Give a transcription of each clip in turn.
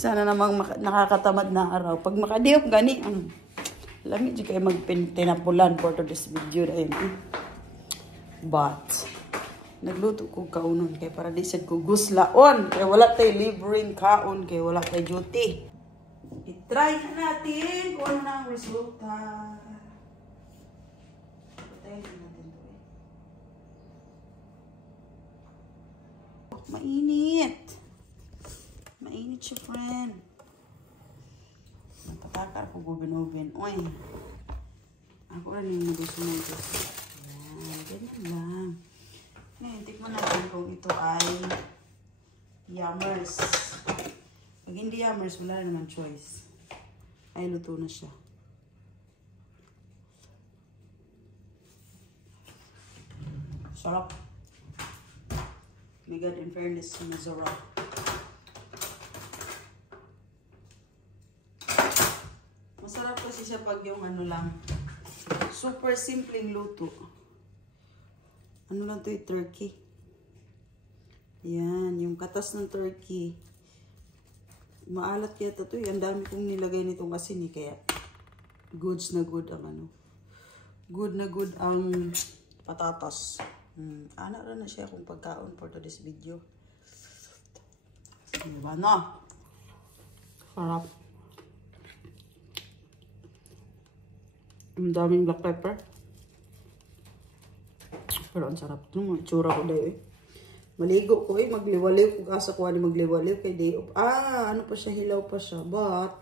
Sana namang nakakatamad na araw. Pag makadiop gani, lamig di kayo magtinapulan for today's video na yun. But, nagluto ko kaunon kay para di sad ko guslaon. Kaya wala tayo libreng kaon, kaya wala tayo duty. I-try natin kung ano na ang resulta. Patayin natin ito eh. Mainit. Mainit siya, friend. Patakar ko gubin-ubin. Uy. Ako rin yung gusto mo ito. Ayan, ganyan lang. Ngayon, tikman natin kung ito ay yummers. Pag hindi yummers, wala naman choice. Ay, luto na siya. Sarap. My God, in fairness, masarap. Masarap kasi siya pag yung ano lang. Super simpleng luto. Ano lang ito, turkey. Yan, yung katas ng turkey. Maalat kaya ito. Ang dami kong nilagay nitong asin eh. Kaya goods na good ang ano. Good na good ang patatas. Anak na siya kung pagkaon for today's video. Diba na? Sarap. Ang daming black pepper. Pero ang sarap. Yung itsura ko dahil eh. Maligo ko eh. Magliwaliw. Kung asa ko ani magliwaliw kay day of. Ano pa siya. Hilaw pa siya. But,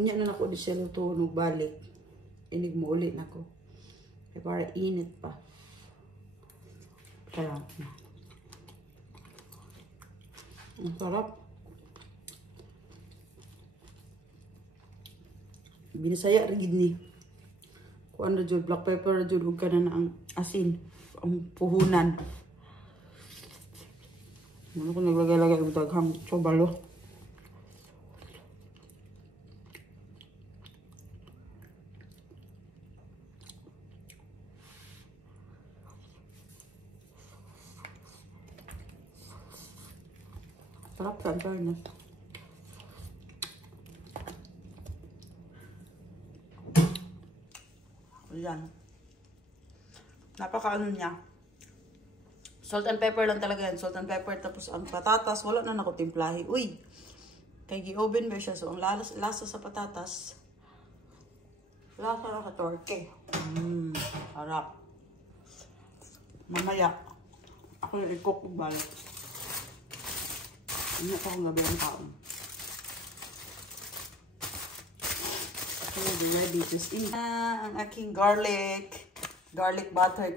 unya na ako di siya lutunog balik. Inig mo ulit na ko. Kaya para init pa. Kaya, ang sarap. Binasaya rigid ni. Kung ano dyan, black pepper dyan, huwag ka na ang asin. Ang puhunan. Ano ko naglagay-lagay ang daghang chobalo. Sarap sa fairness. Ayan. Napaka ano niya. Salt and pepper lang talaga yan. Salt and pepper. Tapos ang patatas, wala na nakutimplahi. Uy! Kay gi-oven ba siya. So ang lasa sa patatas, lasa na sa torque. Harap. Mamaya, ako yung i-cook kong balik. Hindi ako kong gabi ang taon. Ready to steam. Ang aking garlic butter,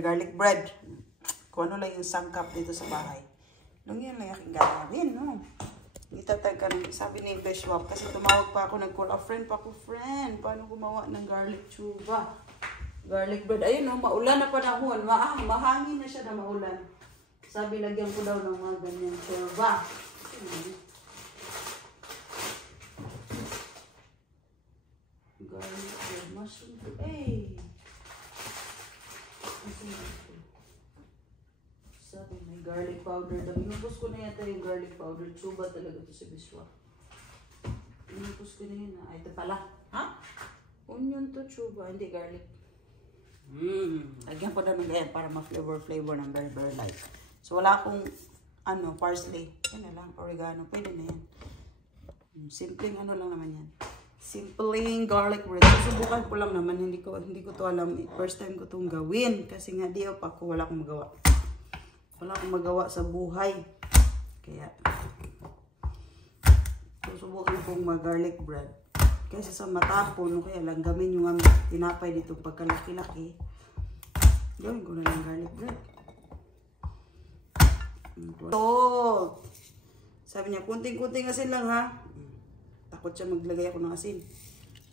garlic bread. Kung ano lang yung sangkap dito sa bahay. Nung yun lang aking gagawin, no? Itatag ka ng, sabi ni Beshwap, kasi tumawag pa ako, nag-call a friend pa ko, friend, paano gumawa ng garlic chuba? Garlic bread. Ayun, no, maulan na panahon. Mahangin na siya na maulan. Sabi, lagyan ko daw ng mga ganyan chuba. Garlic bread, mushroom to sabi may garlic powder daw. Inupos ko na yata yung garlic powder. Chuba talaga ito si Biswa. Inupos ko na yun. Ito pala. Ha? Onion to chuba. Hindi garlic. Lagyan ko na ng ganyan para ma-flavor ng very light. So wala akong parsley. Yan na lang. Oregano. Pwede na yan. Simpleng ano lang naman yan. Simpleng garlic bread. Susubukan ko lang naman. Hindi ko to alam. First time ko itong gawin. Kasi nga di pa ako wala akong magawa. Wala akong magawa sa buhay. Kaya susubukan kong mag-garlic bread. Kasi sa matapon, kaya lang gamin yung tinapay dito pagkalaki-laki. Gawin ko na lang garlic bread. So, sabi niya, kunting-kunting asin lang ha. Takot siya maglagay ako ng asin.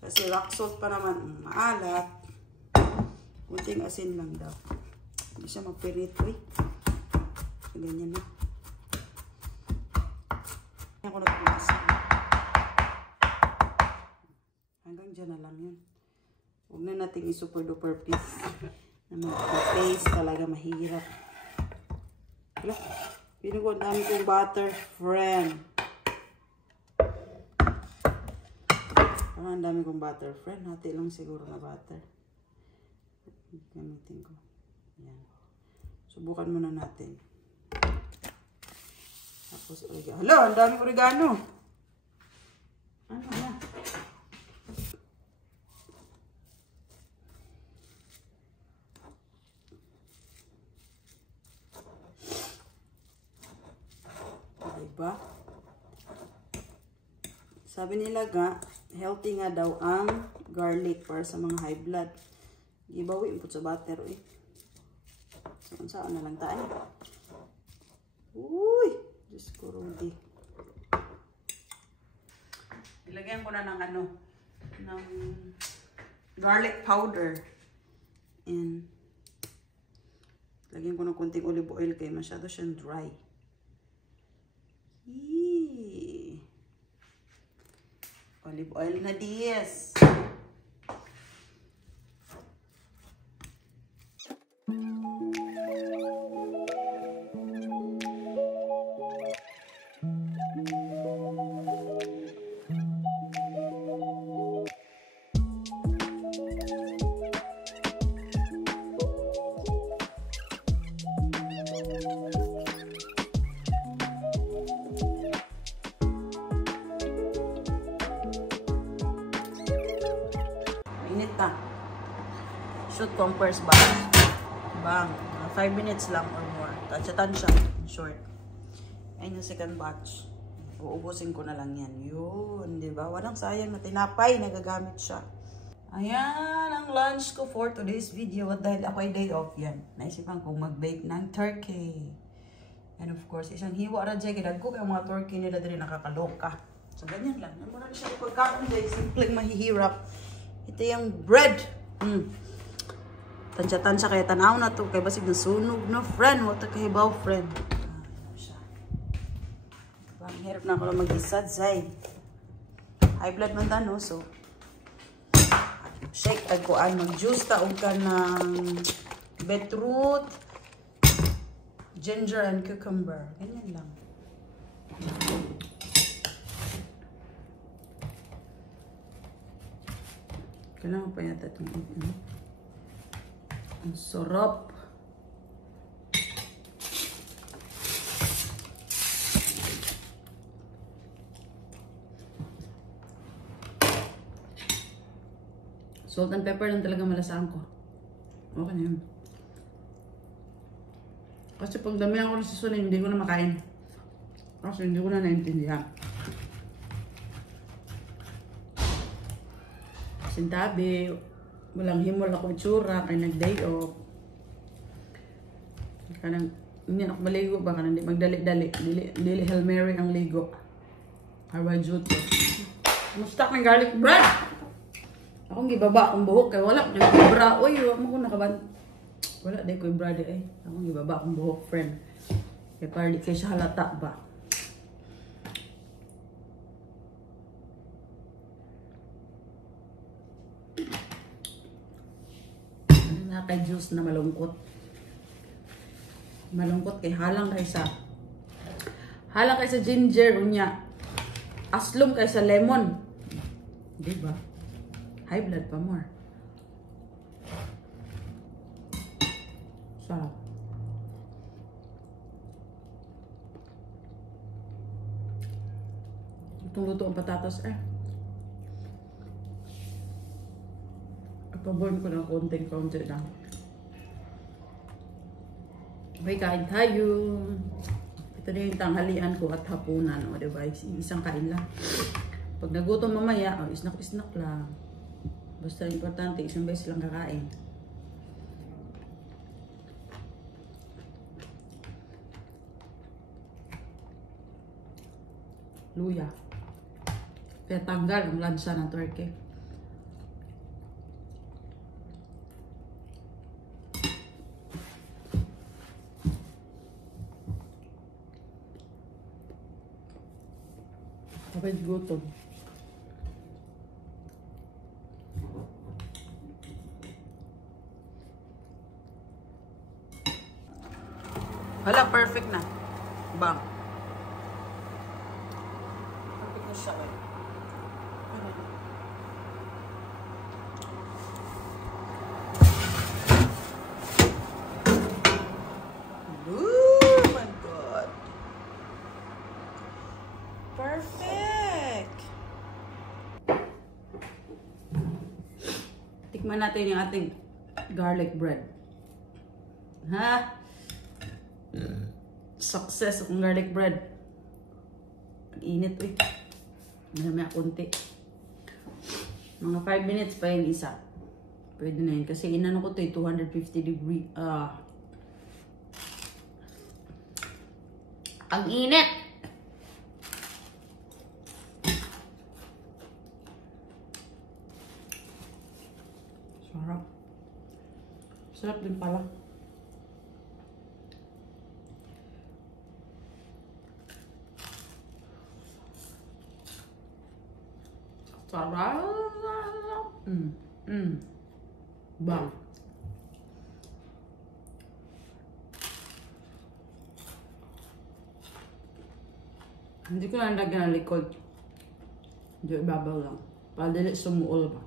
Kasi rock salt pa naman. Maalat. Kunting asin lang daw. Hindi siya magperito eh. So, ganyan na. Ganyan ko nagpunasin. Hanggang dyan na lang yun. Huwag na natin i-super duper please. Na mag-paste talaga mahirap. Wala. Pinugot namin kong butter, friend. Parang ang dami kong butter, friend. Hati lang siguro na butter. Gamitin ko. Yan. Subukan muna natin. Tapos oregano. Hala, ang dami oregano. Ano na? Diba? Sabi nila nga, healthy nga daw ang garlic para sa mga high blood. Gibawi po sa butter eh. So, saan na lang tayo. Uy! Diyos ko, Rudy. Ilagyan ko na ng ano, ng garlic powder. And lagyan ko ng konting olive oil kaya masyado siyang dry. Eee. Olive oil na dis. Init na. Shoot kong first batch. Bang. 5 minutes lang or more. Tansya-tansya. Short. Ayun yung second batch. Uubusin ko na lang yan. Yun. Diba? Walang sayang na tinapay. Nagagamit siya. Ayan ang lunch ko for today's video. At dahil ako ay day off yan. Naisipan kong mag-bake ng turkey. And of course, isang hiwa radya. Kidag ko yung mga turkey nila din nakakaloka. So, ganyan lang. Ano na siya pagkain dahil simpleng mahihirap. Ito yung bread. Tansya-tansya kaya tanaw na to. Kaya basig na sunog na friend. Wata kahibaw friend. Ano siya. Diba? Ang hirap na ako lang mag-isad. Say. High blood man tano. So, shake ko ang mag-juice taong ka ng beetroot, ginger, and cucumber. Ganyan lang. Kailangan pa yata itong ang sarap. Salt and pepper lang talaga malasahan ko. Okay na yun. Kasi pag damihan ko na sa sunin, hindi ko na makain. Kasi hindi ko na naintindihan. Sintabi, walang himol ako itsura, kaya nag-day off. Kanang, hindi ako maligo ba, kanang di magdali-dali. Dili Hail Mary ang ligo. Harvard Juto. Mustak ng garlic bread! Akong gibaba akong buhok, kaya wala akong ibra. Uy, wala mo ko nakaban. Wala, di ko ibra di eh. Akong gibaba akong buhok, friend. Kaya para di kayo siya halata ba. Juice na malungkot. Malungkot kay halang kay sa ginger unya. Aslom kay sa lemon. Di ba? High blood pa more. Sarap. Itong luto ang patatas eh. Paborn ko ng konting-konti lang. Okay, kain tayo. Ito na yung tanghalian ko at hapunan. O, diba? Isang kain lang. Pag nagutom mamaya, isnak-isnak lang. Basta importante, isang beses lang kakain. Luya. Kaya tanggal ang lansa ng turkey. Kapag gutom. Hala, perfect na. Bang. Perfect na siya. Perfect! Tikman natin yung ating garlic bread. Ha? Success ng garlic bread. Ang init, uy. Marami konti. Mga 5 minutes pa yung isa. Pwede na yun. Kasi inano ko ito 250 degree. Ang init! Sarap. Sarap din pala. Sarap. Bang. Hindi ko na lagyan ng likod. Hindi, ibabaw lang. Para dili sumuol ba.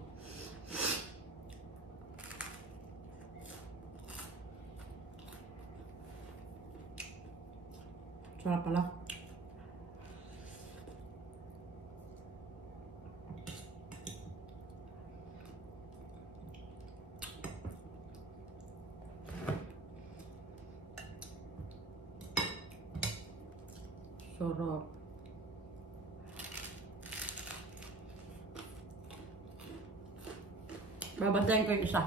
Sarap pala. Sarap. Babantayan ko yung isa.